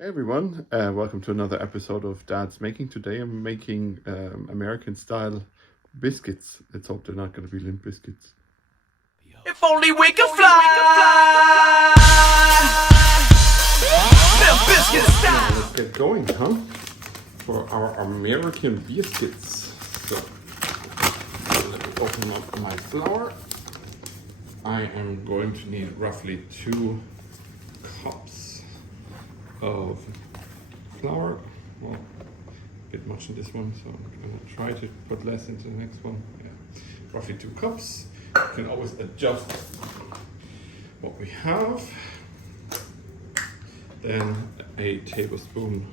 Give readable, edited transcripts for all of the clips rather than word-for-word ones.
Hey everyone, welcome to another episode of Dad's Making. Today I'm making American style biscuits. Let's hope they're not going to be Limp Bizkits. If only we could fly. Limp Bizkit style. Let's get going, huh? For our American biscuits. So, let me open up my flour. I am going to need roughly 2 cups of flour. Well, a bit much in this one, so I'm going to try to put less into the next one. Yeah. Roughly 2 cups. You can always adjust what we have. Then a tablespoon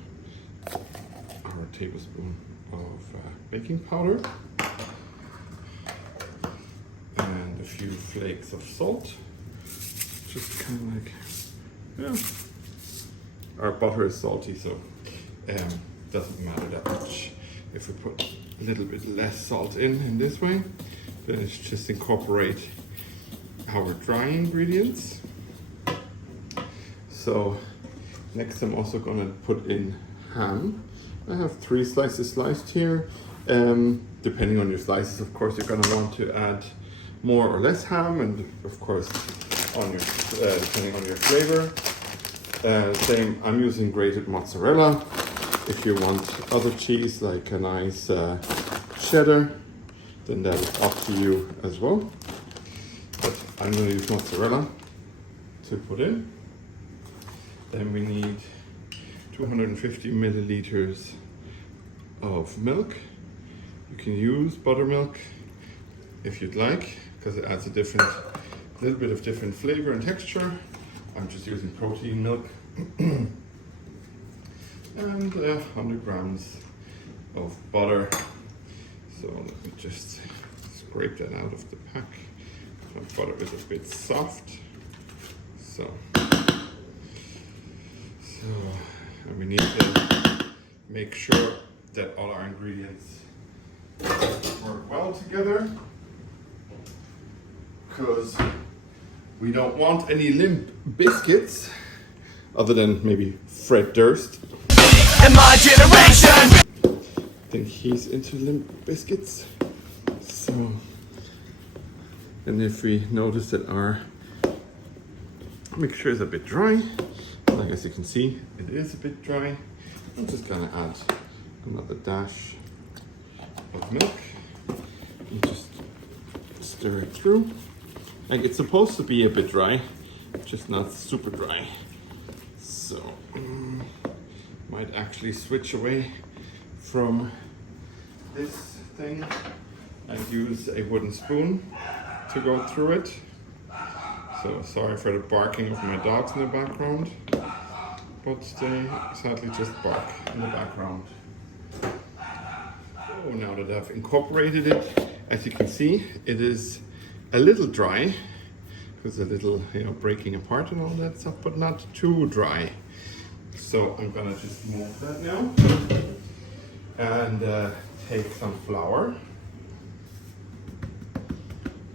of baking powder and a few flakes of salt. Just kind of like, yeah. Our butter is salty, so doesn't matter that much. If we put a little bit less salt in this way, then it's just incorporate our dry ingredients. So next I'm also gonna put in ham. I have 3 slices sliced here. Depending on your slices, of course, you're gonna want to add more or less ham, and of course, on your depending on your flavor. Same, I'm using grated mozzarella. If you want other cheese, like a nice cheddar, then that is up to you as well. But I'm going to use mozzarella to put in. Then we need 250 milliliters of milk. You can use buttermilk if you'd like, because it adds a little bit of different flavor and texture. I'm just using protein milk. And 100 grams of butter. So let me just scrape that out of the pack. My butter is a bit soft. So and we need to make sure that all our ingredients work well together, because we don't want any Limp Bizkits, other than maybe Fred Durst. In my generation. I think he's into Limp Bizkits. So, and if we notice that our mixture is a bit dry, like as you can see, it is a bit dry, I'm just gonna add another dash of milk and just stir it through. Like, it's supposed to be a bit dry, just not super dry. So, might actually switch away from this thing and use a wooden spoon to go through it. So, sorry for the barking of my dogs in the background, but they sadly just bark in the background. Oh, now that I've incorporated it, as you can see, it is a little dry, because a little, breaking apart and all that stuff, but not too dry. So I'm gonna just move that now and take some flour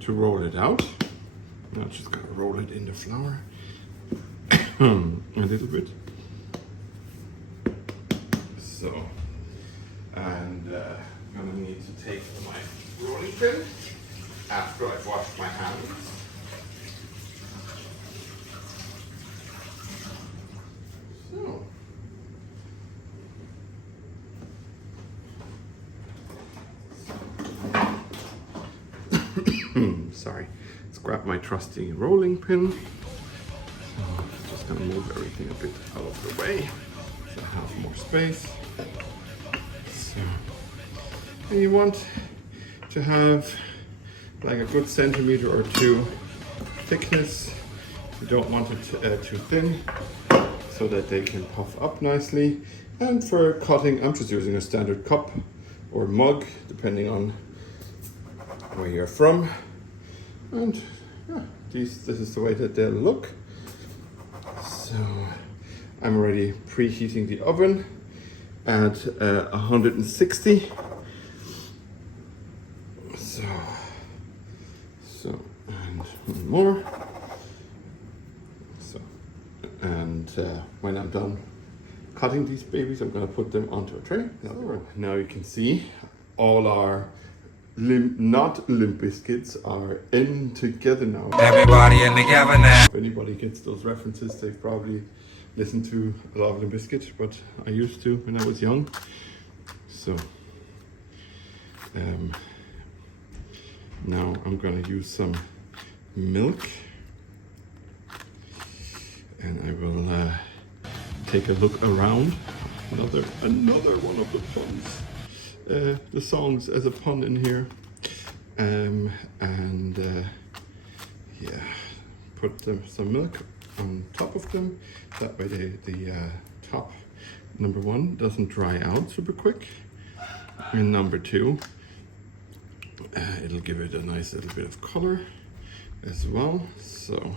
to roll it out. Now just gonna roll it in the flour a little bit. So, and I'm gonna need to take my rolling pin after I've washed my hands. So, sorry, let's grab my trusty rolling pin. So, just gonna move everything a bit out of the way so I have more space. So, and you want to have like a good centimeter or 2 thickness. You don't want it too thin, so that they can puff up nicely. And for cutting, I'm just using a standard cup or mug, depending on where you're from. And yeah, this is the way that they'll look. So I'm already preheating the oven at 160. So and more. So, and when I'm done cutting these babies, I'm gonna put them onto a tray. So, now you can see all our not Limp Bizkits are in together now. Everybody in together now. If anybody gets those references, they've probably listened to a lot of Limp Bizkit, but I used to when I was young. So now I'm gonna use some milk, and I will take a look around. Another one of the puns. The songs as a pun in here, yeah, put some milk on top of them. That way the top, number one, doesn't dry out super quick, and number two, it'll give it a nice little bit of color as well. So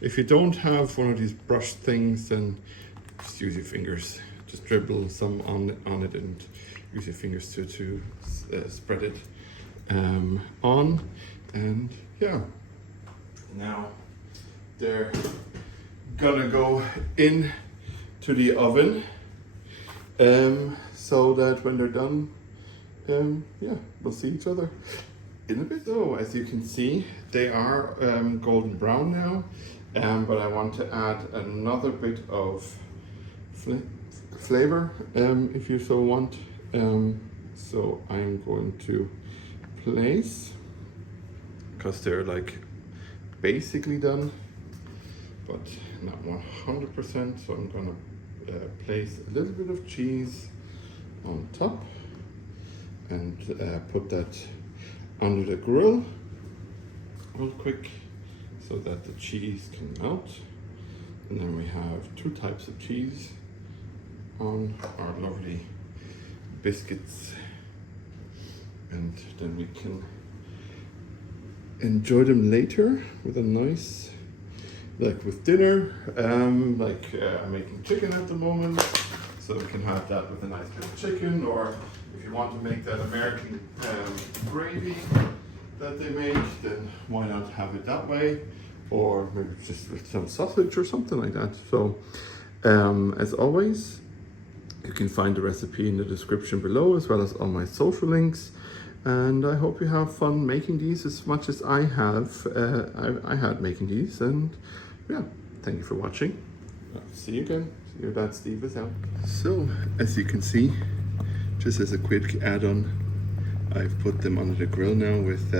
if you don't have one of these brush things, then just use your fingers. Just dribble some on it and use your fingers to spread it on. And yeah, now they're gonna go in to the oven, so that when they're done, yeah, we'll see each other in a bit. So as you can see, they are golden brown now, but I want to add another bit of flavor, if you so want. So I'm going to place, because they're like basically done, but not 100%. So I'm gonna place a little bit of cheese on top and put that under the grill real quick so that the cheese can melt. And then we have 2 types of cheese on our lovely biscuits, and then we can enjoy them later with a nice, like with dinner. I'm making chicken at the moment, so we can have that with a nice bit of chicken, or if you want to make that American gravy that they make, then why not have it that way, or maybe just with some sausage or something like that. So as always, you can find the recipe in the description below, as well as all my social links. And I hope you have fun making these as much as I have. I had making these, and yeah, thank you for watching. See you again. Your dad Steve is out. So as you can see, just as a quick add-on, I've put them under the grill now with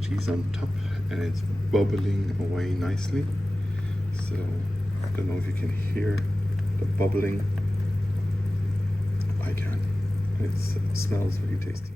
cheese on top, and it's bubbling away nicely. So I don't know if you can hear the bubbling. I can. It smells really tasty.